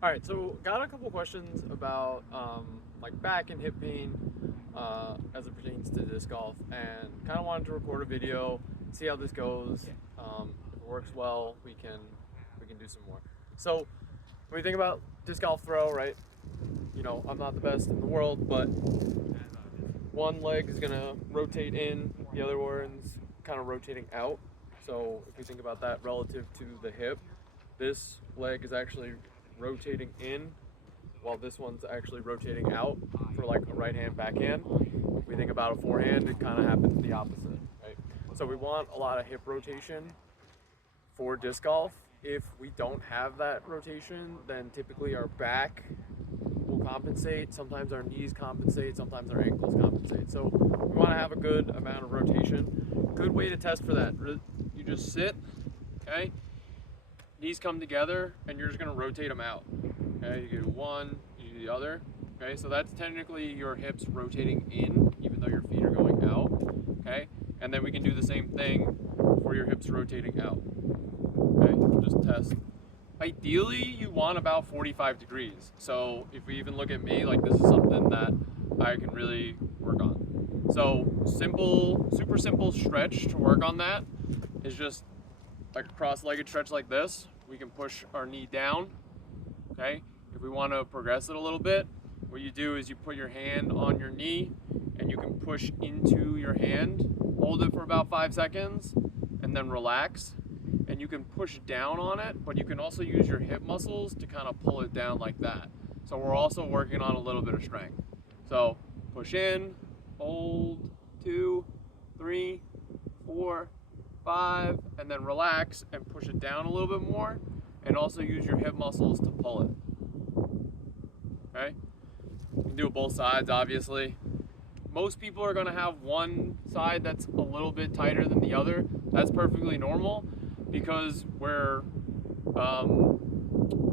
All right, so got a couple questions about like back and hip pain as it pertains to disc golf, and kind of wanted to record a video, see how this goes. If it works well, we can do some more. So when we think about disc golf throw, right? You know, I'm not the best in the world, but one leg is gonna rotate in, the other one's kind of rotating out. So if we think about that relative to the hip, this leg is actually rotating in while this one's actually rotating out for like a right hand backhand. If we think about a forehand, it kind of happens the opposite, right? So we want a lot of hip rotation for disc golf. If we don't have that rotation, then typically our back will compensate. Sometimes our knees compensate, sometimes our ankles compensate. So we want to have a good amount of rotation. Good way to test for that. You just sit, okay? Knees come together and you're just gonna rotate them out. Okay, you do one, you do the other. Okay, so that's technically your hips rotating in, even though your feet are going out. Okay, and then we can do the same thing for your hips rotating out. Okay, just test. Ideally, you want about 45 degrees. So if we even look at me, like this is something that I can really work on. So simple, super simple stretch to work on that is just like a cross-legged stretch like this. We can push our knee down, okay? If we want to progress it a little bit, what you do is you put your hand on your knee and you can push into your hand, hold it for about 5 seconds, and then relax. And you can push down on it, but you can also use your hip muscles to kind of pull it down like that. So we're also working on a little bit of strength. So push in, hold, 2, 3, 4, 5, and then relax and push it down a little bit more, and also use your hip muscles to pull it. Okay? You can do it both sides, obviously. Most people are going to have one side that's a little bit tighter than the other. That's perfectly normal because we're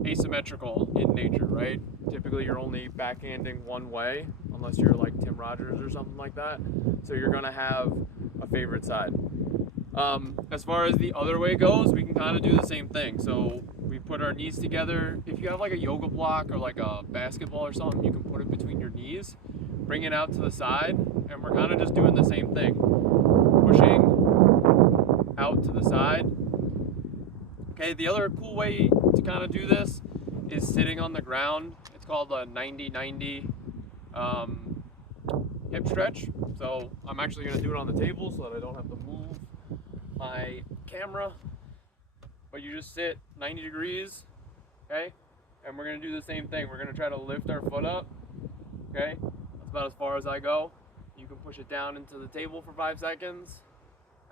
asymmetrical in nature, right? Typically, you're only backhanding one way, unless you're like Tim Rogers or something like that. So you're going to have a favorite side. As far as the other way goes, we can kind of do the same thing. So we put our knees together. If you have like a yoga block or like a basketball or something, you can put it between your knees, bring it out to the side, and we're kind of just doing the same thing. Pushing out to the side. Okay, the other cool way to kind of do this is sitting on the ground. It's called a 90-90 hip stretch. So I'm actually going to do it on the table so that I don't have to move my camera, but you just sit 90 degrees, okay? And we're gonna do the same thing. We're gonna try to lift our foot up, okay? That's about as far as I go. You can push it down into the table for 5 seconds,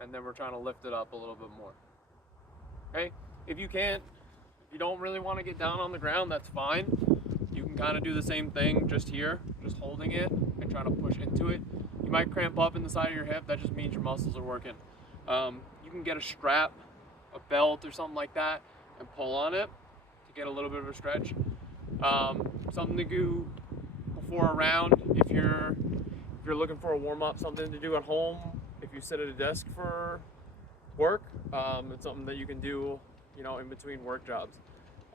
and then we're trying to lift it up a little bit more, okay? If you can't, if you don't really want to get down on the ground, that's fine. You can kind of do the same thing just here, just holding it and trying to push into it. You might cramp up in the side of your hip. That just means your muscles are working. You can get a strap, a belt or something like that and pull on it to get a little bit of a stretch. Something to do before a round if you're looking for a warm-up, something to do at home if you sit at a desk for work. It's something that you can do, you know, in between work jobs.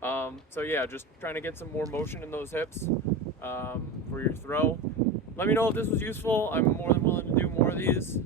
So yeah, just trying to get some more motion in those hips for your throw. Let me know if this was useful. I'm more than willing to do more of these.